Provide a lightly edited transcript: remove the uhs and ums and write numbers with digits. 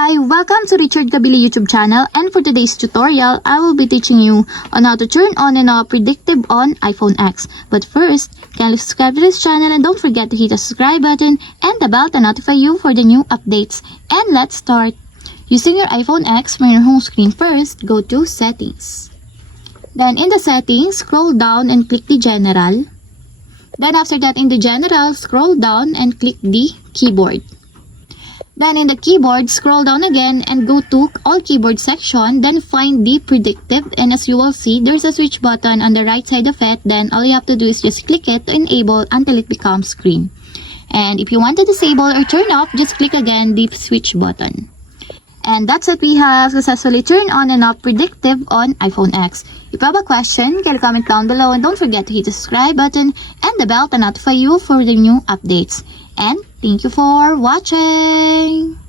Hi, welcome to Richard Kabili YouTube channel, and for today's tutorial, I will be teaching you on how to turn on and off predictive on iPhone X. But first, kindly subscribe to this channel and don't forget to hit the subscribe button and the bell to notify you for the new updates. And let's start. Using your iPhone X from your home screen first, go to Settings. Then in the Settings, scroll down and click the General. Then after that in the General, scroll down and click the Keyboard. Then in the keyboard, scroll down again and go to all keyboard section, then find the predictive, and as you will see, there's a switch button on the right side of it. Then all you have to do is just click it to enable until it becomes green. And if you want to disable or turn off, just click again the switch button. And that's it, we have successfully turned on and off predictive on iPhone X. If you have a question, can comment down below and don't forget to hit the subscribe button and the bell to notify you for the new updates. And thank you for watching!